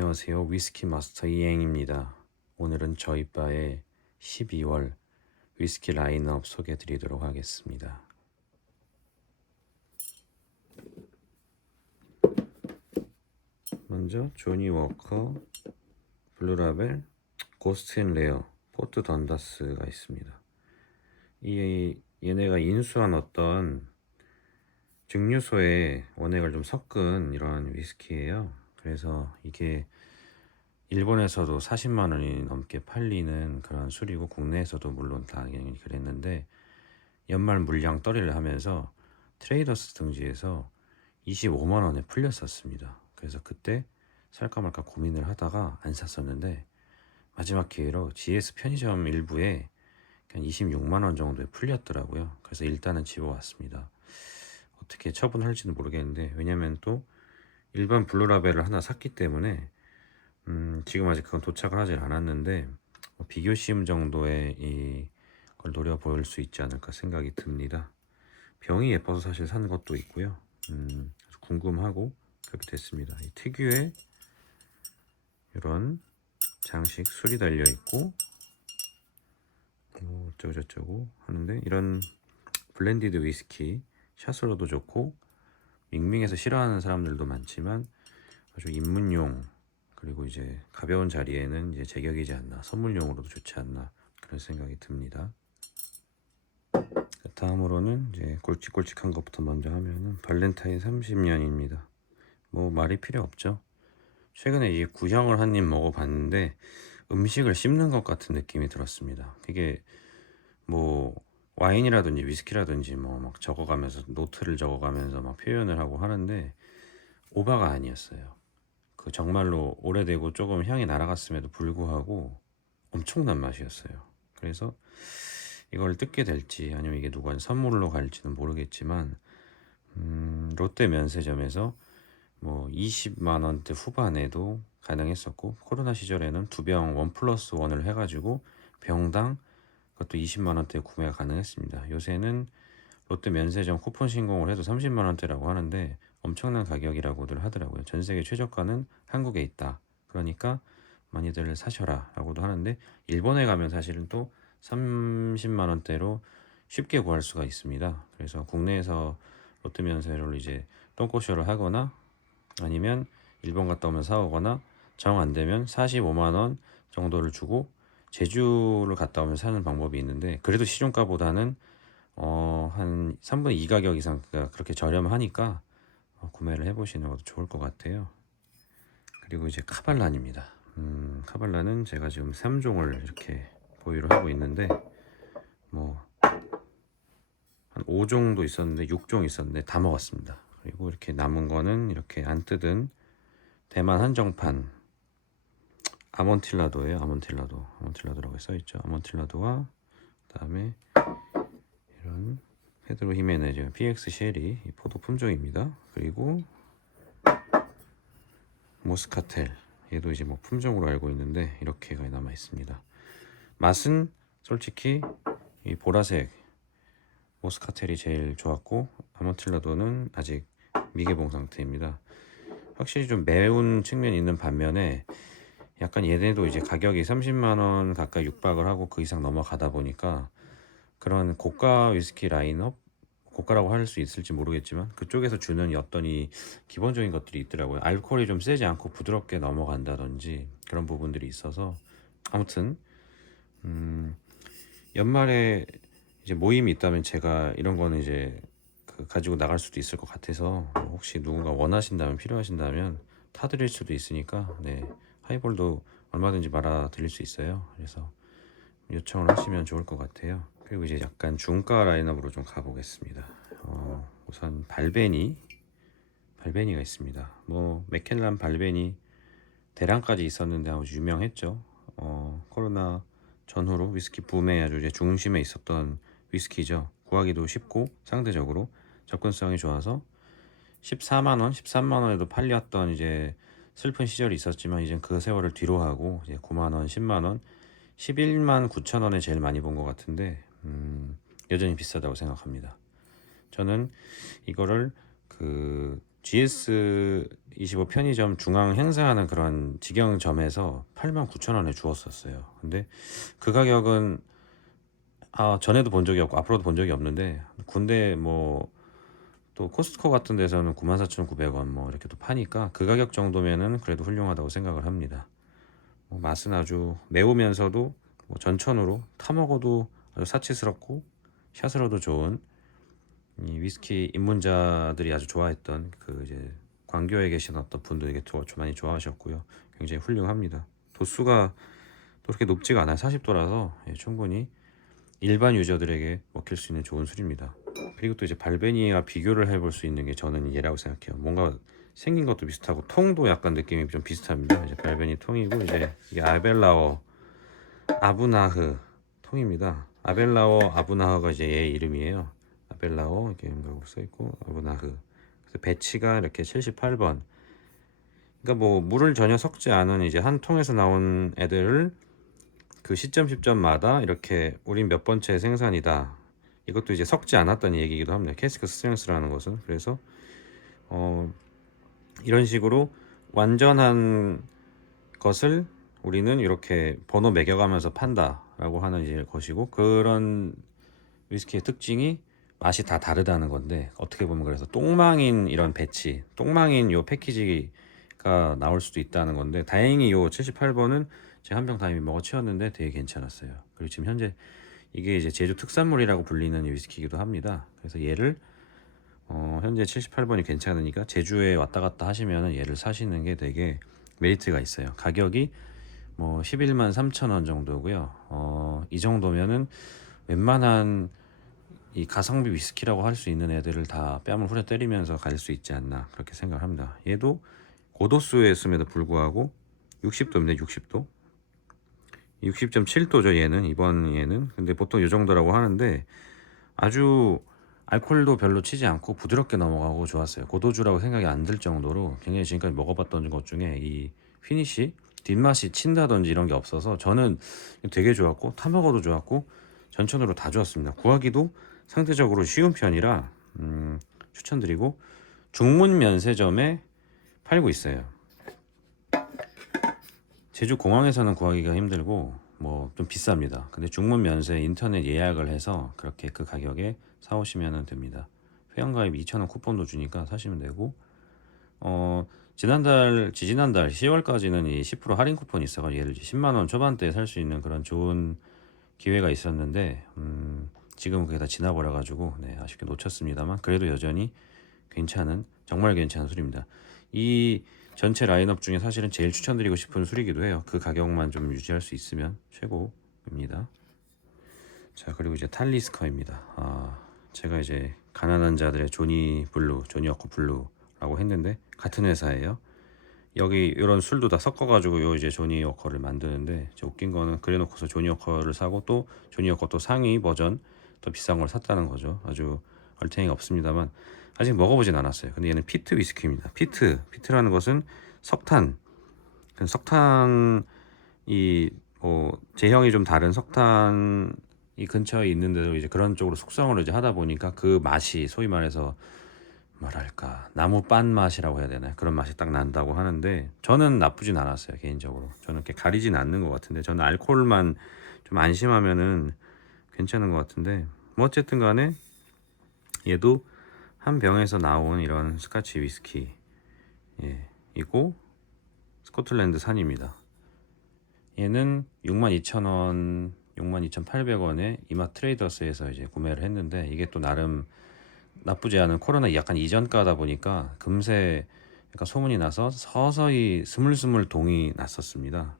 안녕하세요. 위스키 마스터 이행입니다. 오늘은 저희 바의 12월 위스키 라인업 소개해 드리도록 하겠습니다. 먼저 조니 워커, 블루라벨, 고스트 앤 레어, 포트 던다스가 있습니다. 얘네가 인수한 어떤 증류소에 원액을 좀 섞은 이런 위스키예요. 그래서 이게 일본에서도 40만 원이 넘게 팔리는 그런 술이고 국내에서도 물론 당연히 그랬는데 연말 물량 떨이를 하면서 트레이더스 등지에서 25만 원에 풀렸었습니다. 그래서 그때 살까 말까 고민을 하다가 안 샀었는데 마지막 기회로 GS 편의점 일부에 한 26만 원 정도에 풀렸더라고요. 그래서 일단은 집어왔습니다. 어떻게 처분할지는 모르겠는데 왜냐면 또 일반 블루라벨을 하나 샀기 때문에 지금 아직 그건 도착을 하질 않았는데 비교 시음 정도의 이걸 노려볼 수 있지 않을까 생각이 듭니다. 병이 예뻐서 사실 산 것도 있고요. 궁금하고 그렇게 됐습니다. 이 특유의 이런 장식 술이 달려 있고 뭐 어쩌고 저쩌고 하는데 이런 블렌디드 위스키 샷으로도 좋고 밍밍해서 싫어하는 사람들도 많지만 아주 입문용 그리고 이제 가벼운 자리에는 이제 제격이지 않나, 선물용으로도 좋지 않나 그런 생각이 듭니다. 다음으로는 이제 굵직굵직한 것부터 먼저 하면은 발렌타인 30년입니다. 뭐 말이 필요 없죠. 최근에 이제 구형을 한 입 먹어봤는데 음식을 씹는 것 같은 느낌이 들었습니다. 이게 뭐 와인이라든지 위스키라든지 뭐 막 적어가면서 노트를 적어가면서 막 표현을 하고 하는데 오바가 아니었어요. 그 정말로 오래되고 조금 향이 날아갔음에도 불구하고 엄청난 맛이었어요. 그래서 이걸 뜯게 될지 아니면 이게 누구한테 선물로 갈지는 모르겠지만 롯데 면세점에서 뭐 20만 원대 후반에도 가능했었고 코로나 시절에는 두 병 원 플러스 원을 해가지고 병당 그것도 20만 원대 구매가 가능했습니다. 요새는 롯데 면세점 쿠폰 신공을 해도 30만 원대라고 하는데 엄청난 가격이라고들 하더라고요. 전 세계 최저가는 한국에 있다. 그러니까 많이들 사셔라 라고도 하는데 일본에 가면 사실은 또 30만 원대로 쉽게 구할 수가 있습니다. 그래서 국내에서 롯데 면세를 이제 똥꼬쇼를 하거나 아니면 일본 갔다 오면 사오거나 정 안 되면 45만 원 정도를 주고 제주를 갔다 오면 사는 방법이 있는데 그래도 시중가보다는 한 3분의 2 가격 이상 그렇게 저렴하니까 구매를 해보시는 것도 좋을 것 같아요. 그리고 이제 카발란입니다. 카발란은 제가 지금 3종을 이렇게 보유를 하고 있는데 뭐 한 5종도 있었는데 6종 있었는데 다 먹었습니다. 그리고 이렇게 남은 거는 이렇게 안 뜯은 대만 한정판 아몬틸라도예요. 아몬틸라도라고 써있죠. 아몬틸라도와 그다음에 이런 페드로 히메네즈 PX 쉐리 이 포도 품종입니다. 그리고 모스카텔 얘도 이제 뭐 품종으로 알고 있는데 이렇게가 남아 있습니다. 맛은 솔직히 이 보라색 모스카텔이 제일 좋았고 아몬틸라도는 아직 미개봉 상태입니다. 확실히 좀 매운 측면이 있는 반면에 약간 얘네도 이제 가격이 30만 원 가까이 육박을 하고 그 이상 넘어가다 보니까 그런 고가 위스키 라인업 고가라고 할 수 있을지 모르겠지만 그쪽에서 주는 어떤 이 기본적인 것들이 있더라고요. 알코올이 좀 세지 않고 부드럽게 넘어간다든지 그런 부분들이 있어서 아무튼 연말에 이제 모임이 있다면 제가 이런 거는 이제 가지고 나갈 수도 있을 것 같아서 혹시 누군가 원하신다면 필요하신다면 타드릴 수도 있으니까 네 하이볼도 얼마든지 말아 드릴 수 있어요. 그래서 요청을 하시면 좋을 것 같아요. 그리고 이제 약간 중가 라인업으로 좀 가보겠습니다. 우선 발베니가 있습니다. 뭐 맥켈란 발베니 대량까지 있었는데 아주 유명했죠. 코로나 전후로 위스키 붐의 아주 이제 중심에 있었던 위스키죠. 구하기도 쉽고 상대적으로 접근성이 좋아서 14만 원, 13만 원에도 팔렸던 이제 슬픈 시절이 있었지만 이제 그 세월을 뒤로 하고 이제 9만 원, 10만 원, 11만 9천 원에 제일 많이 본 것 같은데 여전히 비싸다고 생각합니다. 저는 이거를 그 GS25 편의점 중앙 행사하는 그런 직영점에서 89,000원에 주었었어요. 근데 그 가격은 전에도 본 적이 없고 앞으로도 본 적이 없는데, 군대 뭐 또 코스트코 같은 데서는 94,900원 뭐 이렇게 또 파니까 그 가격 정도면은 그래도 훌륭하다고 생각을 합니다. 맛은 아주 매우면서도 뭐 전천후로 타 먹어도 아주 사치스럽고 샷으로도 좋은, 이 위스키 입문자들이 아주 좋아했던 그 이제 광교에 계신 어떤 분들에게 많이 좋아하셨고요. 굉장히 훌륭합니다. 도수가 또 그렇게 높지가 않아요. 40도라서 충분히 일반 유저들에게 먹힐 수 있는 좋은 술입니다. 그리고 또 이제 발베니와 비교를 해볼 수 있는 게 저는 얘라고 생각해요. 뭔가 생긴 것도 비슷하고 통도 약간 느낌이 좀 비슷합니다. 이제 발베니 통이고, 이제 이게 아벨라워 아브나흐 통입니다. 아벨라워 아브나흐가 이제 얘 이름이에요. 아벨라워 이렇게 뭔가 써 있고 아브나흐. 그래서 배치가 이렇게 78번. 그러니까 뭐 물을 전혀 섞지 않은 이제 한 통에서 나온 애들을 그 시점마다 이렇게 우린 몇 번째 생산이다. 이것도 이제 섞지 않았다는 얘기이기도 합니다. 캐스크 스트렝스라는 것은. 그래서 이런 식으로 완전한 것을 우리는 이렇게 번호 매겨가면서 판다라고 하는 이제 것이고, 그런 위스키의 특징이 맛이 다 다르다는 건데, 어떻게 보면 그래서 똥망인 이런 배치, 똥망인 요 패키지가 나올 수도 있다는 건데, 다행히 요 78번은 제가 한 병 다 이미 먹어 치웠는데 되게 괜찮았어요. 그리고 지금 현재 이게 이제 제주 특산물이라고 불리는 위스키이기도 합니다. 그래서 얘를 현재 78번이 괜찮으니까 제주에 왔다 갔다 하시면 얘를 사시는 게 되게 메리트가 있어요. 가격이 뭐 11만 3천 원 정도고요. 이 정도면은 웬만한 이 가성비 위스키라고 할 수 있는 애들을 다 뺨을 후려 때리면서 갈 수 있지 않나, 그렇게 생각을 합니다. 얘도 고도수였음에도 불구하고 60도입니다. 60도. 60.7도죠 얘는. 이번 얘는 근데 보통 이 정도라고 하는데, 아주 알코올도 별로 치지 않고 부드럽게 넘어가고 좋았어요. 고도주라고 생각이 안 들 정도로 굉장히 지금까지 먹어봤던 것 중에 이 피니시 뒷맛이 친다든지 이런 게 없어서 저는 되게 좋았고, 타 먹어도 좋았고 전천후로 다 좋았습니다. 구하기도 상대적으로 쉬운 편이라 추천드리고, 중문 면세점에 팔고 있어요. 제주 공항에서는 구하기가 힘들고 뭐 좀 비쌉니다. 근데 중문 면세 인터넷 예약을 해서 그렇게 그 가격에 사오시면 됩니다. 회원가입 2,000원 쿠폰도 주니까 사시면 되고, 지난달 10월까지는 이 10% 할인 쿠폰이 있어가지고 예를 들어 10만원 초반대에 살 수 있는 그런 좋은 기회가 있었는데, 지금은 그게 다 지나버려가지고 아쉽게 놓쳤습니다만, 그래도 여전히 정말 괜찮은 술입니다. 이 전체 라인업 중에 사실은 제일 추천드리고 싶은 술이기도 해요. 그 가격만 좀 유지할 수 있으면 최고입니다. 자, 그리고 이제 탈리스커입니다. 제가 이제 가난한 자들의 조니 워커 블루라고 했는데 같은 회사예요. 여기 이런 술도 다 섞어가지고 요 이제 조니 워커를 만드는데, 웃긴 거는 그래놓고서 조니 워커를 사고 또 조니 워커 또 상위 버전 더 비싼 걸 샀다는 거죠. 아주 얼탱이가 없습니다만 아직 먹어보진 않았어요. 근데 얘는 피트 위스키입니다. 피트라는 것은 석탄, 석탄이 제형이 좀 다른 석탄 이 근처에 있는데도 이제 그런 쪽으로 숙성을 이제 하다 보니까 그 맛이 소위 말해서 뭐랄까 나무 빤 맛이라고 해야 되나, 그런 맛이 딱 난다고 하는데, 저는 나쁘진 않았어요. 개인적으로 저는 이렇게 가리진 않는 것 같은데, 저는 알코올만 좀 안심하면은 괜찮은 것 같은데, 뭐 어쨌든 간에 얘도 한 병에서 나온 이런 스카치 위스키 이고 스코틀랜드 산입니다. 얘는 62,000원 62,800원에 이마 트레이더스에서 이제 구매를 했는데, 이게 또 나름 나쁘지 않은 코로나 약간 이전가다 보니까 금세 약간 소문이 나서 서서히 스물스물 동이 났었습니다.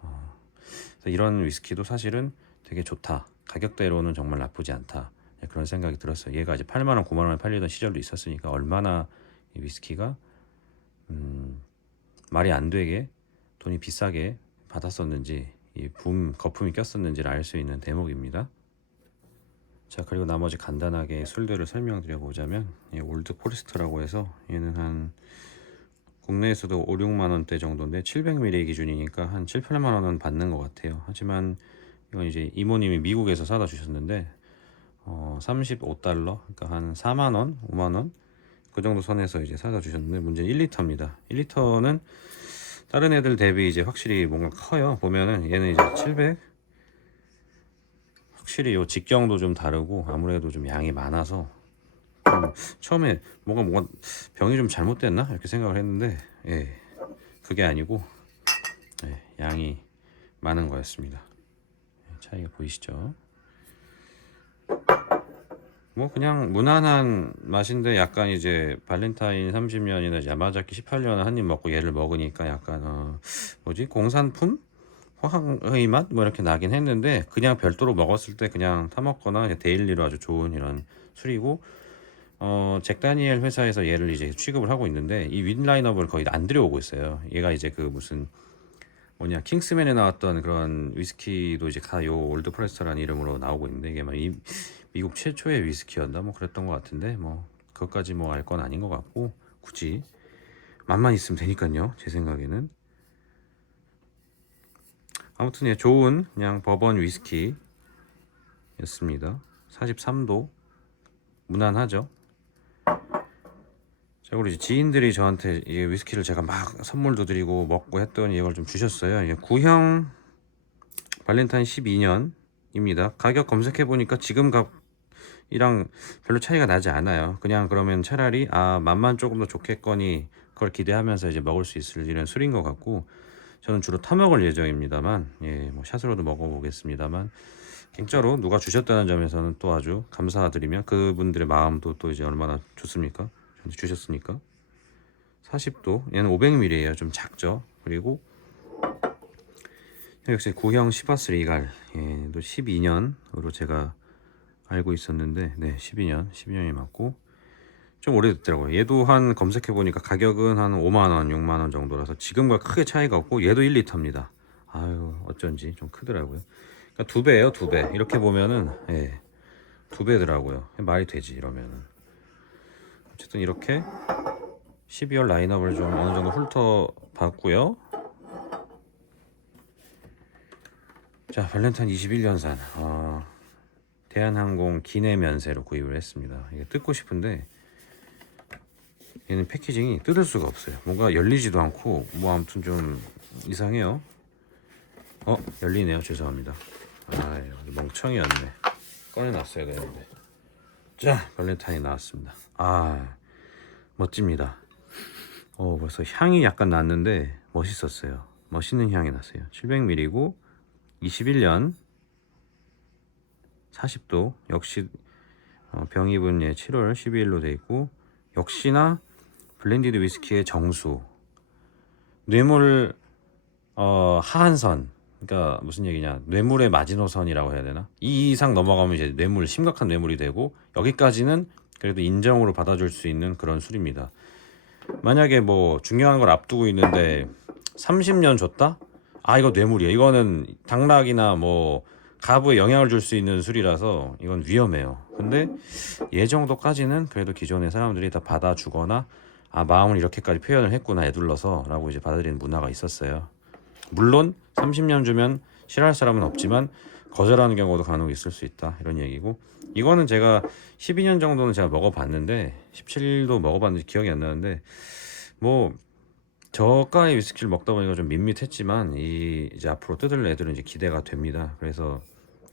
그래서 이런 위스키도 사실은 되게 좋다, 가격대로는 정말 나쁘지 않다, 그런 생각이 들었어요. 얘가 이제 8만원 9만원에 팔리던 시절도 있었으니까 얼마나 이 위스키가 말이 안 되게 돈이 비싸게 받았었는지, 이 거품이 꼈었는지를 알 수 있는 대목입니다. 자, 그리고 나머지 간단하게 술들을 설명드려 보자면, 올드 포레스트라고 해서 얘는 한 국내에서도 5, 6만 원대 정도인데 700ml 기준이니까 한 7, 8만 원은 받는 것 같아요. 하지만 이건 이제 이모님이 미국에서 사다 주셨는데 35달러, 그러니까 한 4만 원, 5만 원 그 정도 선에서 이제 사다 주셨는데, 문제는 1리터입니다. 1리터는 다른 애들 대비 이제 확실히 뭔가 커요. 보면은 얘는 이제 700, 확실히 요 직경도 좀 다르고 아무래도 좀 양이 많아서 처음에 뭔가 병이 좀 잘못됐나 이렇게 생각을 했는데, 예, 그게 아니고, 예, 양이 많은 거였습니다. 차이가 보이시죠? 뭐 그냥 무난한 맛인데, 약간 이제 발렌타인 30년이나 야마자키 18년을 한 입 먹고 얘를 먹으니까 약간 뭐지, 공산품? 화학의 맛? 뭐 이렇게 나긴 했는데, 그냥 별도로 먹었을 때 그냥 타 먹거나 데일리로 아주 좋은 이런 술이고, 잭 다니엘 회사에서 얘를 이제 취급을 하고 있는데, 이 윈 라인업을 거의 안 들여오고 있어요. 얘가 이제 그 무슨 뭐냐, 킹스맨에 나왔던 그런 위스키도 이제 요 올드 프레스터라는 이름으로 나오고 있는데, 이게 막 미국 최초의 위스키였나 뭐 그랬던 것 같은데, 뭐 그것까지 뭐 알 건 아닌 것 같고, 굳이 맛만 있으면 되니까요, 제 생각에는. 아무튼 예, 좋은 그냥 버번 위스키였습니다. 43도 무난하죠. 자, 우리 지인들이 저한테 이 위스키를 제가 막 선물도 드리고 먹고 했더니 이걸 좀 주셨어요. 이게 구형 발렌타인 12년입니다. 가격 검색해 보니까 지금 값이랑 별로 차이가 나지 않아요. 그냥 그러면 차라리 맛만 조금 더 좋겠거니 그걸 기대하면서 이제 먹을 수 있을 이런 술인 것 같고, 저는 주로 타 먹을 예정입니다만, 예, 뭐 샷으로도 먹어보겠습니다만, 진짜로 누가 주셨다는 점에서는 또 아주 감사드리며, 그분들의 마음도 또 이제 얼마나 좋습니까? 저한테 주셨으니까. 40도, 얘는 500ml예요. 좀 작죠. 그리고 역시 구형 시바스 리갈, 예, 또 12년으로 제가 알고 있었는데, 네, 12년이 맞고 좀 오래됐더라고요. 얘도 한 검색해 보니까 가격은 한 5만원, 6만원 정도라서 지금과 크게 차이가 없고, 얘도 1리터입니다. 아유, 어쩐지 좀 크더라고요. 그러니까 2배예요, 2배. 이렇게 보면은, 예, 2배더라고요. 말이 되지, 이러면은. 어쨌든 이렇게 12월 라인업을 좀 어느 정도 훑어봤고요. 자, 발렌타인 21년산 대한항공 기내 면세로 구입을 했습니다. 이게 뜯고 싶은데 얘는 패키징이 뜯을 수가 없어요. 뭔가 열리지도 않고 뭐 아무튼 좀 이상해요. 열리네요. 죄송합니다. 멍청이였네. 꺼내놨어야 되는데. 자, 발렌타인 나왔습니다. 멋집니다. 벌써 향이 약간 났는데 멋있었어요. 멋있는 향이 났어요. 700ml고 21년 40도, 역시 병입은 7월 12일로 돼 있고, 역시나 블렌디드 위스키의 정수, 뇌물 하한선, 그러니까 무슨 얘기냐, 뇌물의 마지노선이라고 해야 되나? 이 이상 넘어가면 이제 심각한 뇌물이 되고, 여기까지는 그래도 인정으로 받아줄 수 있는 그런 술입니다. 만약에 뭐 중요한 걸 앞두고 있는데 30년 줬다? 이거 뇌물이야. 이거는 당락이나 뭐 가부에 영향을 줄 수 있는 술이라서 이건 위험해요. 근데 얘 정도까지는 그래도 기존의 사람들이 다 받아주거나, 마음을 이렇게까지 표현을 했구나, 애둘러서 라고 이제 받아들이는 문화가 있었어요. 물론 30년 주면 싫어할 사람은 없지만 거절하는 경우도 간혹 있을 수 있다, 이런 얘기고, 이거는 제가 12년 정도는 제가 먹어봤는데, 17도 먹어봤는지 기억이 안 나는데, 뭐 저가의 위스키를 먹다 보니까 좀 밋밋했지만, 이제 앞으로 뜯을 애들은 이제 기대가 됩니다. 그래서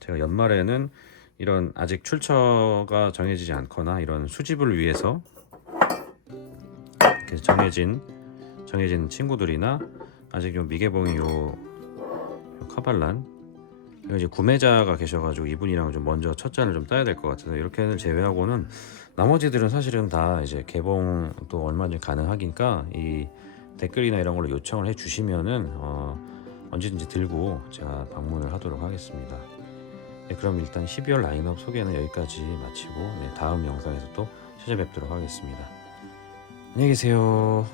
제가 연말에는 이런 아직 출처가 정해지지 않거나 이런 수집을 위해서 이렇게 정해진 친구들이나, 아직 좀 미개봉이 요 카발란, 이거 이제 구매자가 계셔가지고 이분이랑 좀 먼저 첫 잔을 좀 따야 될 것 같아서, 이렇게는 제외하고는 나머지들은 사실은 다 이제 개봉도 얼마든지 가능하니까, 이 댓글이나 이런 걸로 요청을 해주시면은 언제든지 들고 제가 방문을 하도록 하겠습니다. 네, 그럼 일단 12월 라인업 소개는 여기까지 마치고, 다음 영상에서 또 찾아뵙도록 하겠습니다. 안녕히 계세요.